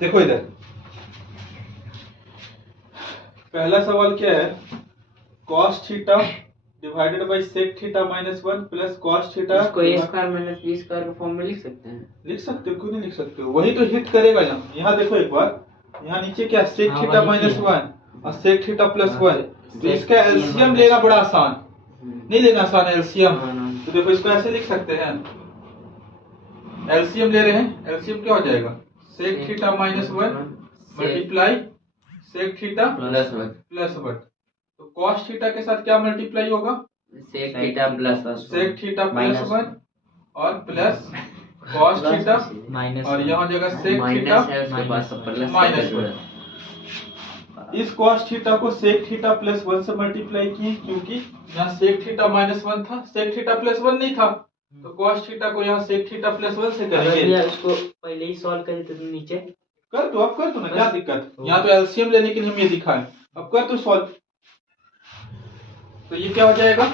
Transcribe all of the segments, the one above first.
देखो इधर पहला सवाल क्या है, cos theta divided by sec theta minus 1 plus cos theta. इसको a square minus b square के फॉर्म में लिख सकते हैं। लिख सकते हो, क्यों नहीं लिख सकते हो, वही तो हिट करेगा। यहाँ देखो एक बार, यहाँ नीचे क्या sec थीटा माइनस 1 और sec थीटा प्लस 1, तो इसका एलसीएम लेना बड़ा आसान, नहीं लेना आसान है एलसीएम। तो देखो इसको ऐसे लिख सकते हैं, एलसीएम ले रहे हैं, एलसीएम क्या हो जाएगा, sec theta minus 1 multiply sec theta plus 1। तो cos थीटा के साथ क्या मल्टीप्लाई होगा, sec theta plus sec theta plus 1 और प्लस cos थीटा माइनस, और यहाँ हो जाएगा sec थीटा माइनस 1। इस cos थीटा को sec थीटा प्लस 1 से मल्टीप्लाई किए, क्योंकि यहाँ sec थीटा माइनस 1 था, sec थीटा प्लस 1 नहीं था, तो cos थीटा को यहाँ sec थीटा प्लस 1 से करेंगे। इसको पहले ही सॉल्व कर देते तो नीचे कर दो, अब कर दो ना, क्या दिक्कत, यहाँ तो एलसीएम लेने के लिए हम ये दिखाएं, अब कर दो सॉल्व। तो ये क्या हो जाएगा,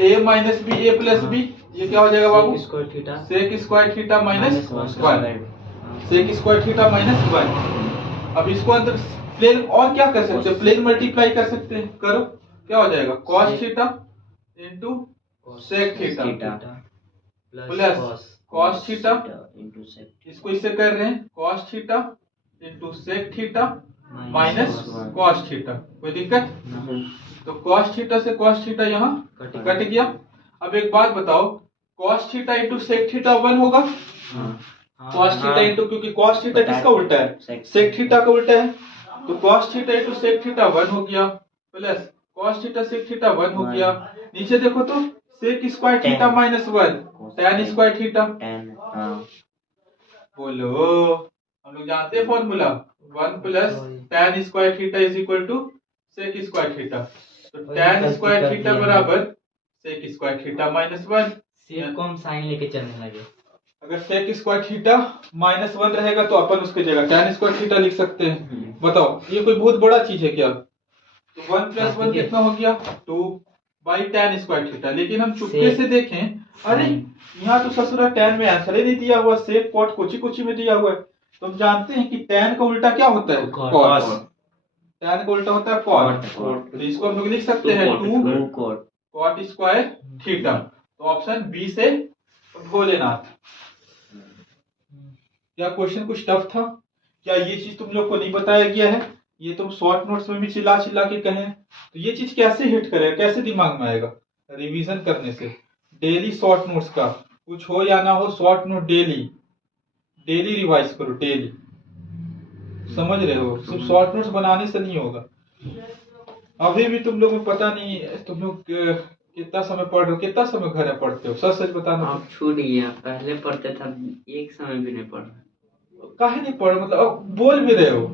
a minus B A plus B, ये क्या हो जाएगा बाबू, square theta sec square theta minus 1, sec square theta minus 1। अब इसको अंदर प्लेन और क्या कर सकते हैं, प्लेन मल्टीप्लाई कर सकते हैं, करो, क्या हो जाएगा cos theta into sec theta plus cos theta, इसको इससे कर रहे हैं cos theta into sec theta minus cos theta, कोई दिक्कत, तो cos थीटा से cos थीटा यहाँ कट गया। अब एक बात बताओ, cos theta into sec theta 1 होगा, cos थीटा इंटू, क्योंकि cos थीटा किसका उल्टा है, sec थीटा का उल्टा है, तो cos theta into sec theta 1 हो गया, plus cos theta sec theta 1 हो गया। नीचे देखो तो sec square theta minus 1 tan square theta, बोलो, हम लोग जानते हैं formula 1 plus tan square theta is equal to sec square theta, तो tan स्क्वायर थीटा बराबर sec square theta minus 1। Sec को हम साइन लेके चलने लगे, अगर sec स्क्वायर थीटा माइनस 1 रहेगा तो अपन उसके जगह tan स्क्वायर थीटा लिख सकते हैं। बताओ ये कोई बहुत बड़ा चीज है क्या, तो 1 प्लस 1 कितना हो गया 2 बाई tan स्क्वायर थीटा। लेकिन हम चुपके से देखें, अरे यहाँ तो ससुरा tan में आंसर ही नहीं दिया हुआ, sec cot कोची में दिया हुआ है, तो हम जानते हैं कि tan का उल्टा क्या होता है, cos, tan का उल्टा होता है cot, तो इसको हम लोग लिख सकते हैं 2 cot स्क्वायर थीटा। तो ऑप्शन बी से भोलेनाथ। क्या क्वेश्चन कुछ टफ था क्या, ये चीज तुम लोग को नहीं बताया गया है, ये तुम शॉर्ट नोट्स में भी चिल्ला चिल्ला के कहें, तो ये चीज कैसे हिट करेगा, कैसे दिमाग में आएगा, रिवीजन करने से। डेली शॉर्ट नोट्स का कुछ हो या ना हो, शॉर्ट नोट डेली रिवाइज करो, डेली, समझ रहे हो, सिर्फ शॉर्ट नोट्स बनाने से नहीं होगा। अभी भी तुम लोग को पता नहीं तुम लोग कितना समय पढ़ रहे हो, कितना समय घर में पढ़ते हो, सच सच बताना। आप छूट गया, पहले पढ़ते था, एक समय भी नहीं पढ़ रहे। काहे नहीं पढ़, मतलब अब बोल भी रहे हो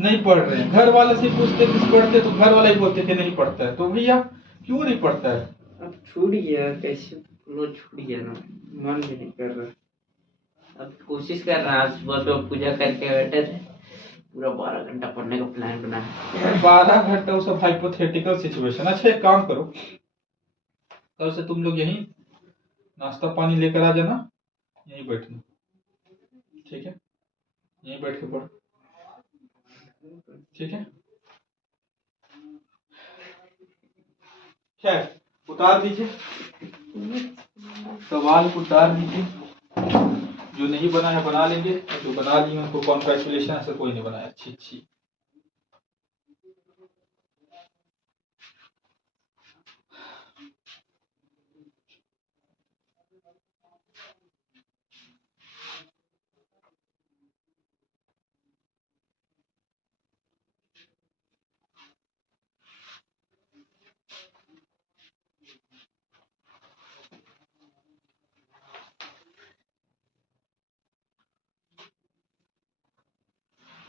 नहीं पढ़ रहे हैं, घर वाले से पूछते किस पढ़ते, तो घर वाला ही बोलते कि नहीं पढ़ता है, तो भैया क्यों नहीं पढ़ता है, अब छूट गया, कैसे लोग छूट गया ना, मन भी नहीं कर रहा। अब कोशिश कर रहा है, सुबह सुबह पूजा करके बैठे थे, पूरा 12 घंटा पढ़ने का प्लान बना है। 12 घंटा वो सब हाइपोथेटिकल सिचुएशन। अच्छा एक काम करो, कल से तुम लोग यहीं नाश्ता पानी लेकर आ जाना, यहीं बैठना, ठीक है, यहीं बैठ के पढ़, ठीक है। खैर उतार दीजिए, सवाल उतार दीजिए, जो नहीं बना है बना लेंगे, जो बना लिए उनको कॉन्ग्रेचुलेशन, ऐसा कोई नहीं बनाया, अच्छी अच्छी।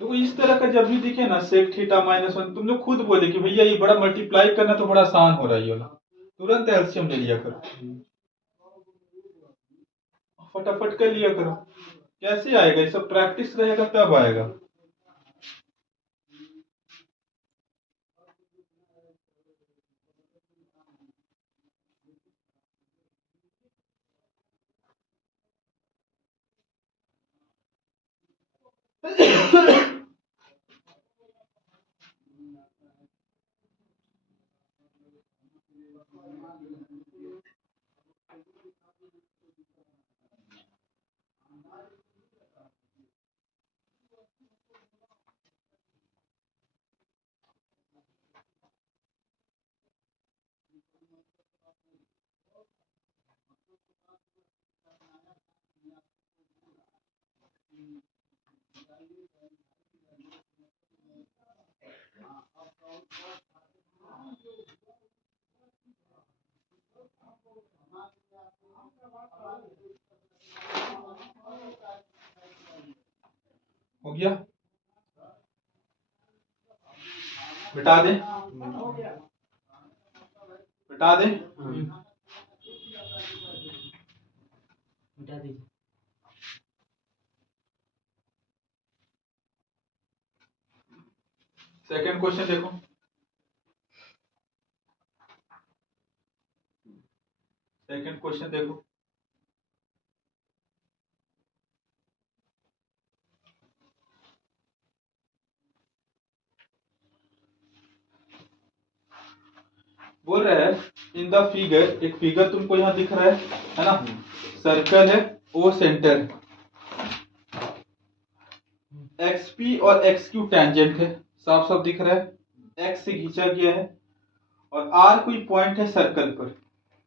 तो इस तरह का जब भी दिखे ना सेक थीटा माइनस 1, तुम लोग खुद बोले कि भैया ये बड़ा मल्टीप्लाई करना तो बड़ा आसान हो रहा है, ये वाला तुरंत एलसीएम ले लिया करो, फटाफट कर लिया करो। कैसे आएगा, ये सब प्रैक्टिस रहेगा तब आएगा। हो गया, मिटा दें, मिटा दें। मिटा दीजिए। सेकंड क्वेश्चन देखो, सेकंड क्वेश्चन देखो। बोल रहा है इन द फिगर, एक फिगर तुमको यहाँ दिख रहा है ना, सर्कल है, ओ सेंटर, एक्सपी और एक्सक्यू टेंजेंट है, साफ साफ दिख रहा है, एक्स से खींचा गया है, और आर कोई पॉइंट है सर्कल पर,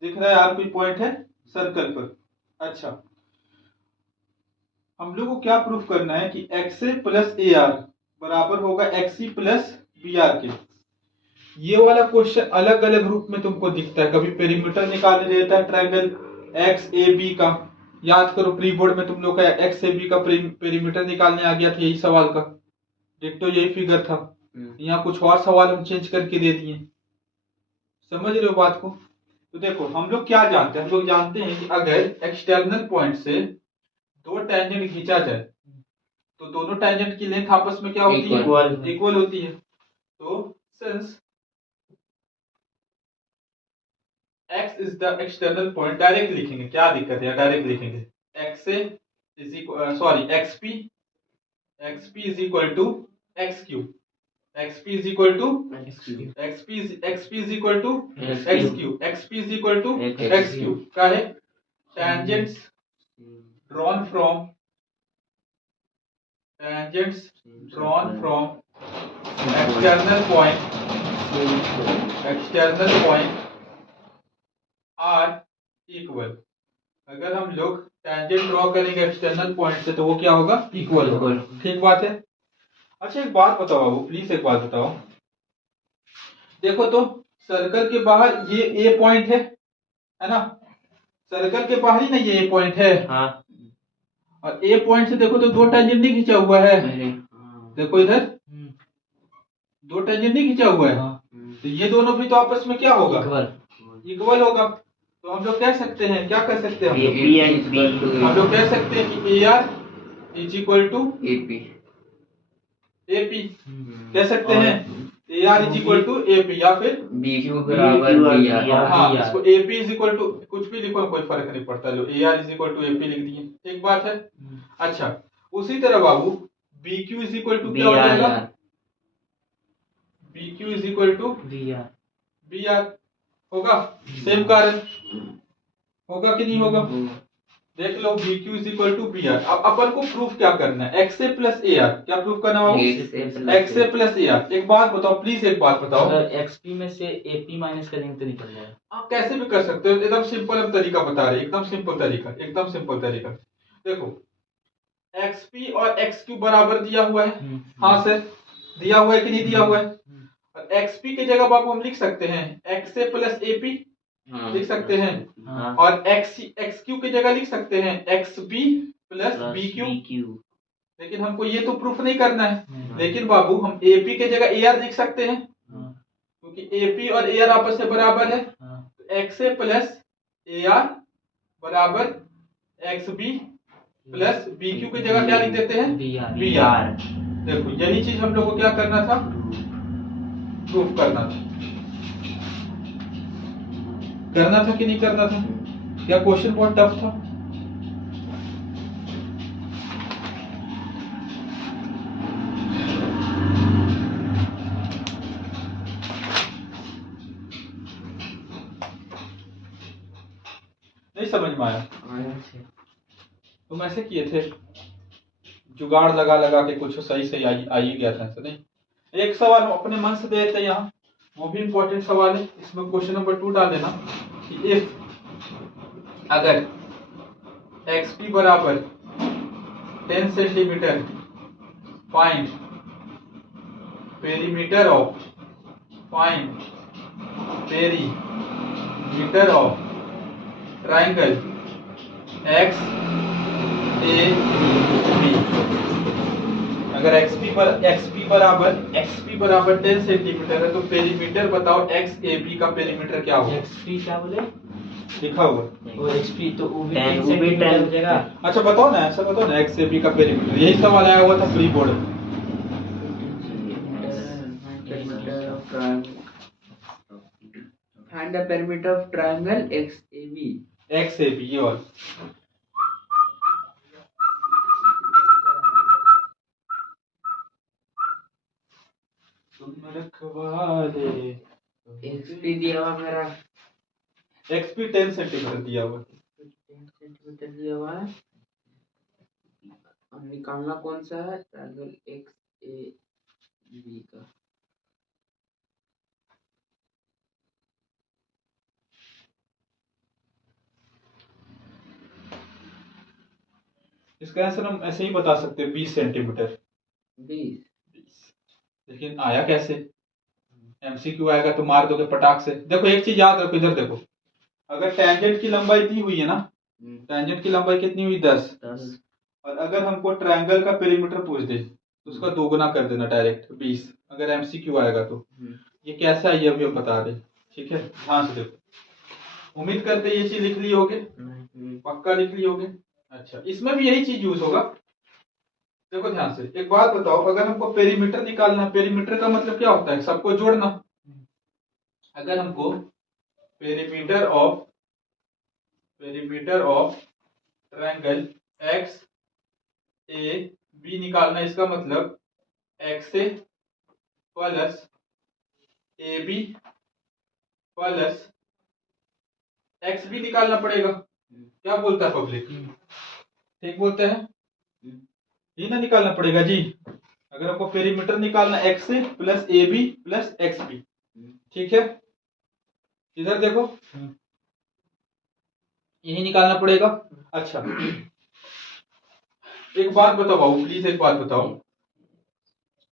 दिख रहा है आर कोई पॉइंट है सर्कल पर। अच्छा, हम लोग को क्या प्रूफ करना है कि X A plus A R बराबर होगा X E plus B R के। ये वाला क्वेश्चन अलग अलग रूप में तुमको दिखता है, कभी पेरीमीटर निकाल देता है ट्रायंगल एक्स ए बी का, याद करो प्री बोर्ड में तुम लोग का एक्स ए बी का पेरीमीटर निकालने आ गया था, यही सवाल का डिट्टो यही फिगर था। यहाँ कुछ और सवाल हम चेंज करके दे दिए, समझ रहे हो बात को। तो देखो हम लोग क्या जानते हैं, हम लोग जानते हैं कि अगर एक्सटर्नल पॉइंट से दो टेंजेंट खींचा जाए तो दोनों टेंजेंट की लेंथ आपस में क्या होती है, इक्वल होती है। तो since x is the external point, direct लिखेंगे, क्या दिक्कत है, डायरेक्ट लिखेंगे, X A is equal, sorry X P, X P is equal to X Q, X P is equal to X P is equal to X Q, X P is equal to X Q का है tangents drawn from, tangents drawn from external point are equal. अगर हम लोग tangent draw करेंगे external point से तो वो क्या होगा, इक्वल होगा, ठीक बात है। अच्छा एक बात बताओ बाबू, प्लीज एक बात बताओ, देखो तो सर्कल के बाहर ये ए पॉइंट है ना, सर्कल के बाहर ही ना ये ए पॉइंट है, हाँ। और ए पॉइंट से देखो तो दो टेंजेंट नहीं खींचा हुआ है, देखो इधर दो टेंजेंट नहीं खींचा हुआ है, तो ये दोनों भी तो आपस में क्या होगा, इक्वल होगा। तो हम लोग कह सकते हैं, क्या कह सकते हैं हम लोग कह सकते हैं कि A R is equal to A P, कह सकते हैं A R is equal to A P, या फिर बी क्यू बराबर बी आर। हाँ, इसको एपी इज इक्वल टू कुछ भी लिखो, कोई फर्क नहीं पड़ता, लो A R is equal to AP लिख दिए, ठीक बात है। अच्छा उसी तरह बाबू B Q is equal to क्या हो जाएगा, B Q is equal to B R होगा, सेम कारण होगा कि नहीं होगा, देख लो B Q is equal to B R. अब अपन को प्रूफ क्या करना है, X A plus A R, क्या प्रूफ करना है, X A plus A are. एक बात बताओ प्लीज, एक बात बताओ, अगर एक्सपी में से एपी माइनस करेंगे तो निकल जाएगा, आप कैसे भी कर सकते हो, एकदम सिंपल हम तरीका बता रहे हैं, एकदम सिंपल तरीका, एकदम सिंपल तरीका। देखो एक्सपी और एक्स क्यू बराबर दिया हुआ है, हाँ सर दिया हुआ है कि नहीं दिया हुआ है, और एक्सपी की जगह बाबू हम लिख सकते हैं एक्स ए प्लस एपी लिख सकते हैं, और एक्स क्यू की जगह लिख सकते हैं X B plus B Q, लेकिन हमको ये तो प्रूफ नहीं करना है। लेकिन बाबू हम एपी की जगह ए आर लिख सकते हैं, क्योंकि एपी और ए आर आपस में बराबर है, X A plus A R बराबर X B plus B Q की जगह क्या लिख देते हैं, बी आर। देखो यही चीज हम लोग को क्या करना था, प्रूफ करना था कि नहीं करना था, क्या क्वेश्चन बहुत टफ था। समझ में आया? अच्छा तुम ऐसे किए थे, जुगाड़ लगा लगा के कुछ सही सही आ ही गया था, ऐसा नहीं। एक सवाल अपने मन से दे देते हैं यहाँ, वो भी इंपॉर्टेंट सवाल है, इसमें क्वेश्चन नंबर 2 डाल देना कि इफ अगर एक्सपी बराबर 10 centimetre find perimeter of triangle X A B. अगर एक्सपी बराबर 10 सेंटीमीटर है तो पेरीमीटर बताओ एक्स ए बी का पेरीमीटर क्या होगा? एक्सपी क्या बोले? लिखा हुआ। वो एक्सपी तो वो भी 10 10 वो भी सेंटीमीटर 10 हो जाएगा। अच्छा बताओ ना, ऐसा बताओ ना, एक्स ए बी का पेरीमीटर, यही सवाल आया हुआ था pre board. Find the perimeter of triangle XAB. X A B, ये वाला। तुम रखवाले XP दिया हुआ मेरा एक्सपी 10 सेंटीमीटर दिया हुआ। 10 सेंटीमीटर दिया हुआ है। अब निकालना कौन सा है? ट्रायंगल XAB का। इसका आंसर हम ऐसे ही बता सकते हैं, 20 सेंटीमीटर। 20। लेकिन आया कैसे? एमसीक्यू आएगा तो मार दोगे पटाख से। देखो एक चीज याद रखो, इधर देखो, अगर टेंजेंट की लंबाई दी हुई है ना, टेंजेंट की लंबाई कितनी हुई? 10। 10। और अगर हमको ट्रायंगल का पेरीमीटर पूछ दे तो उसका दोगुना कर देना डायरेक्ट, 20, अगर एमसीक्यू आएगा तो। ये कैसा है ये अभी हम बता रहे, ठीक है, ध्यान से देखो। उम्मीद करते ये चीज लिख ली होगे, पक्का लिख ली होगे। अच्छा, इसमें भी यही चीज यूज होगा। देखो ध्यान से, एक बात बताओ, अगर हमको पेरीमीटर निकालना, पेरीमीटर का मतलब क्या होता है? सबको जोड़ना। अगर हमको perimeter of triangle X A B निकालना, इसका मतलब X A plus A B plus X B निकालना पड़ेगा। क्या बोलता है पब्लिक? ठीक बोलते हैं, ये ना निकालना पड़ेगा जी। अगर आपको पेरीमीटर निकालना X A plus A B plus X B, ठीक है, इधर देखो, यही निकालना पड़ेगा। अच्छा, एक बात बताओ बाबू प्लीज, एक बात बताओ,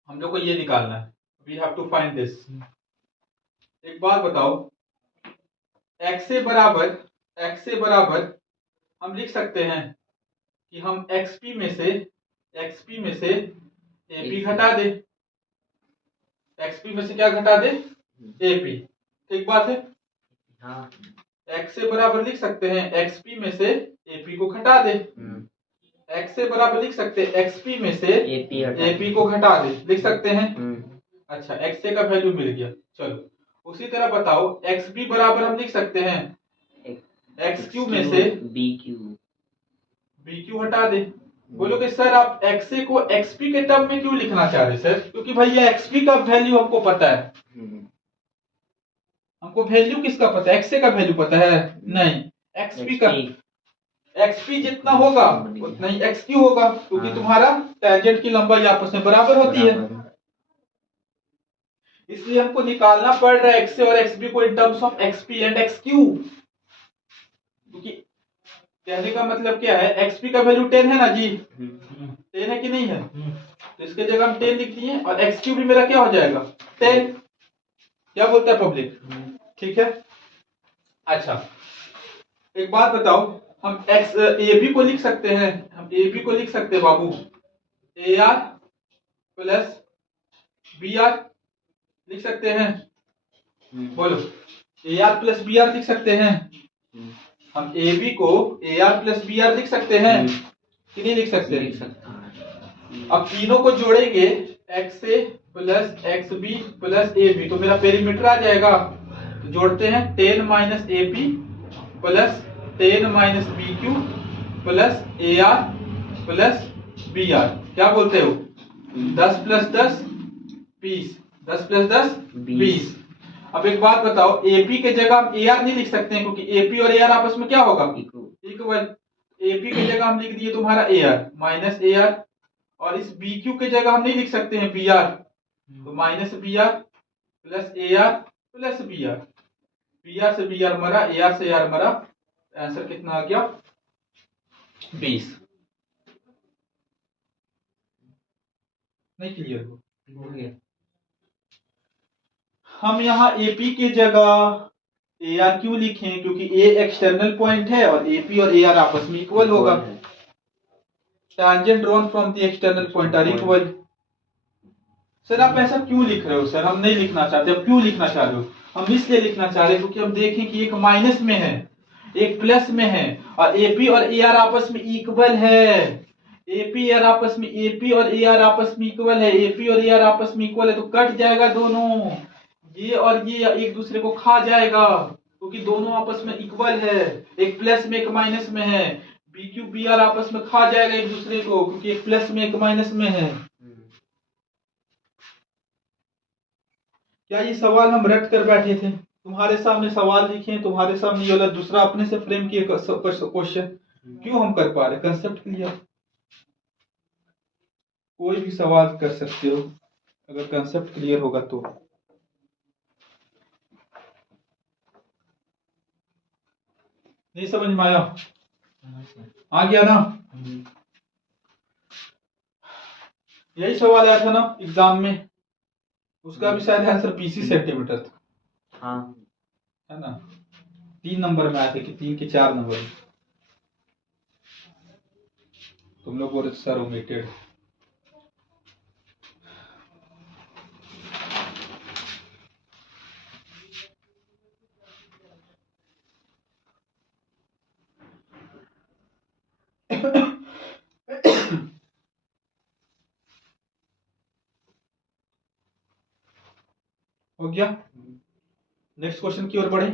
हम लोग को ये निकालना है, we have to find this. एक बात बताओ, एक्स ए बराबर हम लिख सकते हैं कि हम एक्सपी में से एपी घटा दे। एक्सपी में से क्या घटा दे? एपी। ठीक बात है? हाँ। एक्स से बराबर लिख सकते हैं एक्सपी में से एपी को घटा दे। एक्स से बराबर लिख सकते हैं एक्सपी में से एपी को घटा दे, लिख सकते हैं। अच्छा, एक्स ए का वैल्यू मिल गया। चलो उसी तरह बताओ, एक्स बी बराबर हम लिख सकते हैं एक्स क्यू में से बी क्यू हटा दे। बोलोगे सर आप एक्स ए को एक्सपी के टर्म में क्यों लिखना चाह रहे सर? क्योंकि भाई ये एक्सपी का वैल्यू हमको पता है। हमको वैल्यू किसका पता है? एक्स ए का वैल्यू पता है? नहीं, एक्सपी का। एक्सपी जितना होगा उतना ही एक्स क्यू होगा, क्योंकि तुम्हारा टेंजेंट की लंबाई आपस में बराबर होती है। इसलिए हमको निकालना पड़ रहा है एक्स ए और एक्स बी को in terms of XP and x Q. क्योंकि कहने का मतलब क्या है, एक्सपी का वैल्यू 10 है ना जी, 10 है कि नहीं है? तो इसके जगह हम 10 लिख दिए और एक्स क्यू भी मेरा क्या हो जाएगा? 10। क्या बोलता है पब्लिक? ठीक है। अच्छा, एक बात बताओ, हम एक्स ए बी को लिख सकते हैं, हम ए बी को लिख सकते हैं बाबू A R plus B R, लिख सकते हैं? बोलो, A R plus B R लिख सकते हैं? हम ए बी को A R plus B R लिख सकते हैं कि नहीं लिख सकते? अब तीनों को जोड़ेंगे, X A plus X B plus A B, तो मेरा पेरीमीटर आ जाएगा। तो जोड़ते हैं 10 minus A P plus 10 minus B Q plus A R plus B R. क्या बोलते हो? 10 प्लस 10 20, 10 प्लस 10 20। अब एक बात बताओ, एपी के जगह हम ए आर नहीं लिख सकते हैं, क्योंकि एपी और ए आर आपस में क्या होगा? इक्वल एपी की जगह हम लिख दिए तुम्हारा A R minus A R, और इस बी क्यू की जगह हम नहीं लिख सकते हैं बी आर, तो minus B R plus A R plus B R, B R से बी आर मरा, ए आर से ए आर मरा, आंसर कितना आ गया 20। नहीं क्लियर हो गया। हम यहाँ एपी की जगह ए आर क्यों लिखें, क्योंकि ए एक्सटर्नल पॉइंट है और एपी और ए आर आपस में इक्वल होगा। tangent drawn from the external point are equal। Sir आप ऐसा क्यों लिख रहे हो सर, हम नहीं लिखना चाहते। अब क्यों लिखना चाह रहे हो, हम इसलिए लिखना चाह रहे हैं क्योंकि हम देखें कि एक माइनस में है एक प्लस में है और एपी और ए आर आपस में इक्वल है, एपी आर आपस में एपी और ए आर आपस में इक्वल है, एपी और ए आर आपस में इक्वल है तो कट जाएगा दोनों, ये और ये एक दूसरे को खा जाएगा क्योंकि दोनों आपस में इक्वल है, एक प्लस में एक माइनस में है, बी क्यू बी आर आपस में खा जाएगा एक दूसरे को क्योंकि एक प्लस में एक माइनस में है। क्या ये सवाल हम रट कर बैठे थे, तुम्हारे सामने सवाल लिखे हैं, तुम्हारे सामने ये वाला दूसरा अपने से फ्रेम किए क्वेश्चन, क्यों हम कर पा रहे, कंसेप्ट क्लियर। कोई भी सवाल कर सकते हो अगर कंसेप्ट क्लियर होगा तो। नहीं समझ में आया, आ गया ना। यही सवाल आया था ना एग्जाम में, उसका भी शायद आंसर 20 सेंटीमीटर था। हाँ है ना, 3 नंबर में आए थे कि 3 के 4 नंबर। तुम लोग बोले सर ओमिटेड। हो गया, नेक्स्ट क्वेश्चन की ओर बढ़े।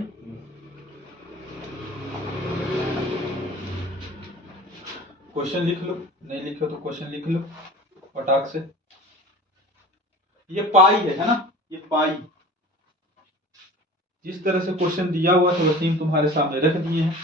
क्वेश्चन लिख लो, नहीं लिखे तो क्वेश्चन लिख लो फटाक से। ये पाई है ना, ये पाई जिस तरह से क्वेश्चन दिया हुआ था वसीम तुम्हारे सामने रख दिए हैं।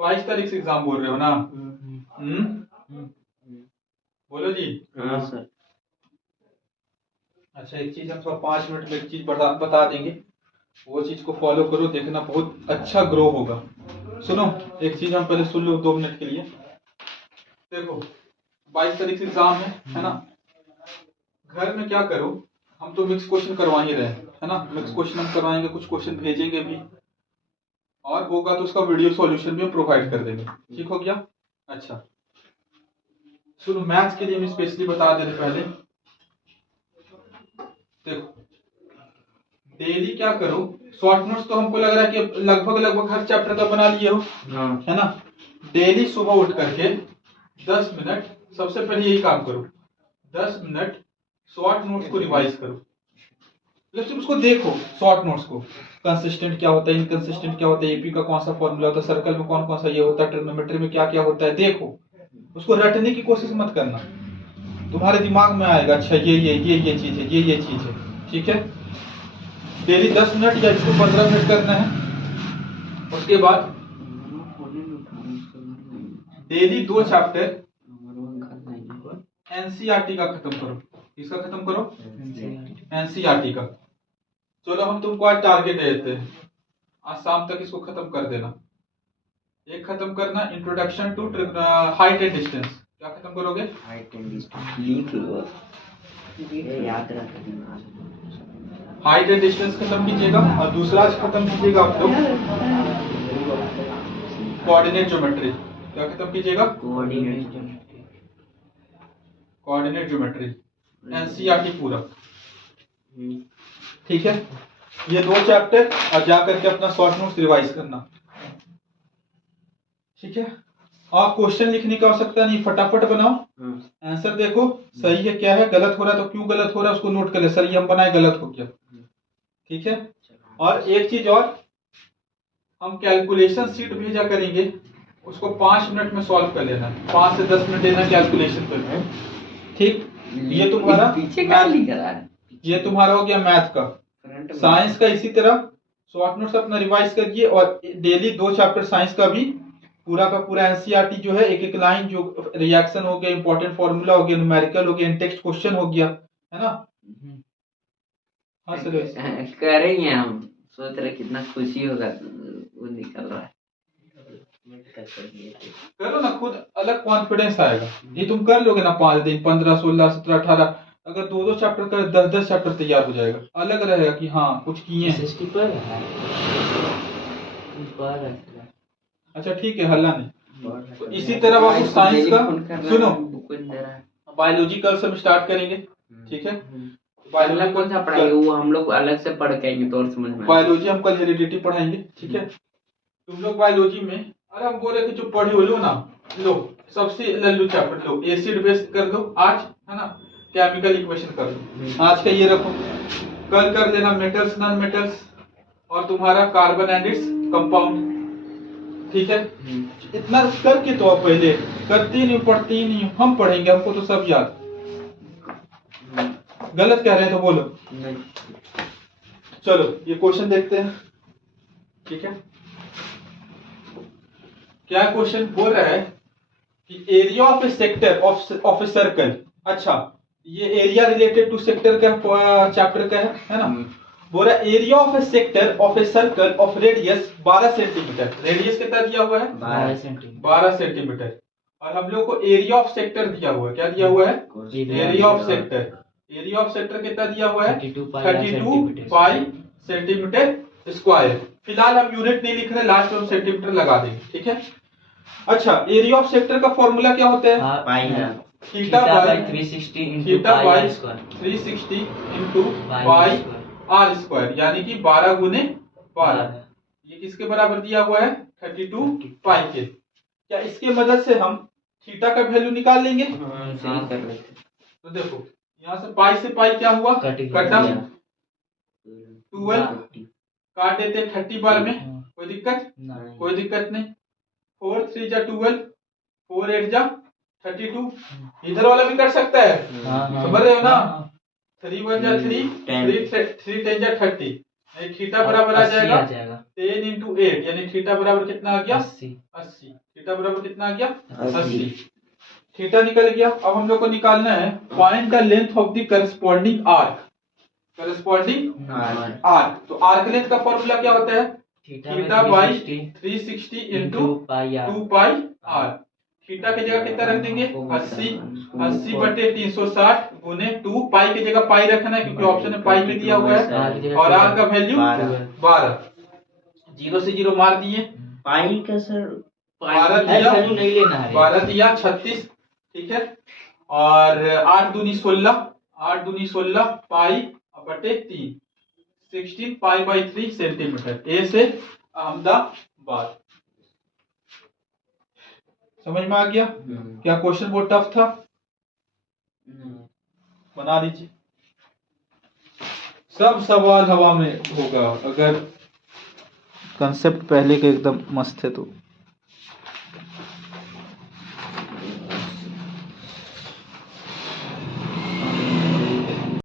बाईस तारीख से एग्जाम बोल रहे हो ना। बोलो जी। हाँ सर। अच्छा एक चीज हम थोड़ा 5 मिनट में एक चीज बता देंगे, वो चीज को फॉलो करो, देखना बहुत अच्छा ग्रो होगा। सुनो एक चीज हम पहले सुन लो 2 मिनट के लिए। देखो 22 तारीख से एग्जाम है ना, घर में क्या करो, हम तो मिक्स क्वेश्चन करवा ही रहे है ना, मिक्स क्वेश्चन हम करवाएंगे, कुछ क्वेश्चन भेजेंगे भी और होगा तो उसका वीडियो सॉल्यूशन भी हम प्रोवाइड कर देंगे। ठीक हो गया। अच्छा सुनो मैथ्स के लिए हम स्पेशली बता दे रहे पहले। देखो डेली क्या करो, शॉर्ट नोट्स तो हमको लग रहा है कि लगभग हर चैप्टर का बना लिए हो, है ना। डेली सुबह उठ करके 10 मिनट सबसे पहले यही काम करो, 10 मिनट शॉर्ट नोट्स को रिवाइज करो, मतलब सिर्फ उसको देखो शॉर्ट नोट्स को, कंसिस्टेंट क्या होता है, इनकंसिस्टेंट क्या होता है, एपी का कौन सा फॉर्मूला होता है, सर्कल में कौन कौन सा ये होता है, ट्रिग्नोमेट्री में क्या क्या होता है, देखो उसको रटने की कोशिश मत करना, तुम्हारे दिमाग में आएगा अच्छा ये चीज है, ये चीज है। ठीक है, डेली 10 मिनट या इसको 15 मिनट करना है। उसके बाद डेली 2 चैप्टर एनसीईआरटी का खत्म करो, इसका खत्म करो, एनसीईआरटी का। चलो हम तुमको आज टारगेट देते हैं, आज शाम तक इसको खत्म कर देना। एक खत्म करना introduction to height and distance. क्या खत्म करोगे? हाइट एंड डिस्टेंस लिख लो, ये याद रखना। हाइट एंड डिस्टेंस खत्म कीजिएगा, और दूसरा आज खत्म कीजिएगा आप लोग कोऑर्डिनेट ज्योमेट्री। क्या खत्म कीजिएगा? कोऑर्डिनेट ज्योमेट्री, एनसीईआरटी पूरा। ठीक है, ये 2 चैप्टर और जा करके अपना शॉर्ट नोट्स रिवाइज करना। ठीक है, आप क्वेश्चन लिखने की आवश्यकता नहीं, फटाफट बनाओ, आंसर देखो सही है क्या है, गलत हो रहा है तो क्यों गलत हो रहा है उसको नोट कर ले, सर ये हम बनाए गलत हो गया। ठीक है, और एक चीज और, हम कैलकुलेशन शीट भेजा करेंगे, उसको 5 मिनट में सॉल्व कर लेना, 5 से 10 मिनट देना कैलकुलेशन पर। ठीक, ये तुम्हारा पीछे क्या लिख रहा है, ये तुम्हारा हो गया मैथ का। साइंस का इसी तरह शॉर्ट नोट्स अपना रिवाइज करिए, और डेली 2 चैप्टर साइंस का भी पूरा का पूरा एनसीईआरटी जो है, एक एक लाइन, जो रिएक्शन हो गया, इंपॉर्टेंट फॉर्मूला हो गया, न्यूमेरिकल हो गया, टेक्स्ट क्वेश्चन हो गया, है ना। हाँ सर, करेंगे हम, सोच रहे कितना खुशी होगा वो निकल रहा है। करो ना, खुद अलग कॉन्फिडेंस आएगा। ये तुम कर लोगे ना 5 दिन, 15, 16, 17, 18, अगर 2-2 चैप्टर कर 10-10 चैप्टर तैयार हो जाएगा, अलग रहेगा कि हाँ कुछ किए हैं। अच्छा ठीक है, हल्ला नहीं। तो इसी तरह बाबू साइंस का सुनो, बायोलॉजिकल से हम स्टार्ट करेंगे। ठीक है, बायोलॉजी कौन सा पढ़ाएंगे, वो हम लोग अलग से पढ़ के आएंगे तो और समझ में। बायोलॉजी हम कल हेरिडिटी पढ़ाएंगे। ठीक है, तुम लोग बायोलॉजी में, अरे हम बोले कि जो पढ़े हो लो ना, लो सबसे लल्लू चैप्टर लो, एसिड बेस कर दो आज, है ना, केमिकल इक्वेशन कर दो आज का, ये रखो। कल कर लेना मेटल्स, नॉन मेटल्स, और तुम्हारा कार्बन एंड इट्स कंपाउंड। ठीक है, इतना करके तो आप पहले करते नहीं, पढ़ते ही नहीं, हम पढ़ेंगे, हमको तो सब याद। गलत कह रहे हैं तो बोलो। चलो ये क्वेश्चन देखते हैं। ठीक है, क्या क्वेश्चन बोल रहा है कि area of A sector of a circle. अच्छा, ये एरिया रिलेटेड टू सेक्टर का चैप्टर का है ना। बोल रहा है area of A sector of a circle of radius 12 centimetre. Radius कितना दिया हुआ है? 12 सेंटीमीटर। और हम लोग को एरिया ऑफ सेक्टर दिया हुआ है, क्या दिया हुआ है? Area of sector. Area of sector कितना दिया हुआ है? 32 पाई सेंटीमीटर स्क्वायर। फिलहाल हम यूनिट नहीं लिख रहे, लास्ट में हम सेंटीमीटर लगा देंगे। ठीक है, अच्छा, एरिया ऑफ सेक्टर का फॉर्मूला क्या होता है? Pi theta by 360 into pi R square, यानी कि 12 गुने 12। ये किसके बराबर दिया हुआ है? 32 पाई के। क्या इसके मदद से हम थीटा का वैल्यू निकाल लेंगे? तो देखो, यहाँ से पाई से पाई क्या हुआ? कटा। 12 काट देते 30 बार में, कोई दिक्कत? कोई दिक्कत नहीं। 4 3 जा 12, 4 8 जा 32। इधर वाला भी कर सकता है, समझ रहे हो ना? 3 1 जा 3, 3 10 जा 30। थीटा बराबर आ जाएगा 10 इंटू 8, यानी थीटा बराबर कितना आ गया? 80। थीटा बराबर कितना आ गया? 80। थीटा निकल गया। अब हम लोग को निकालना है find the length of the corresponding arc. Corresponding arc, तो आर्क लेंथ का फॉर्मूला क्या होता है? Theta by 360 into 2 pi R. Theta की जगह कितना रख देंगे? 80 बटे 360 गुने 2 पाई की जगह पाई रखना है, क्योंकि ऑप्शन में पाई में दिया हुआ है, और आर का वैल्यू 12। 0 से 0 मार दिए, पाई का सर 12 दिया, 12 दिया 36। ठीक है, और 8 दूनी 16, 8 दूनी 16 पाई बटे 3, 16 पाई बाई 3 सेंटीमीटर। ए से अहमदाबाद। समझ में आ गया? क्या क्वेश्चन बहुत टफ था? बना दीजिए। सब सवाल हवा में होगा, अगर कंसेप्ट पहले के एकदम मस्त है तो।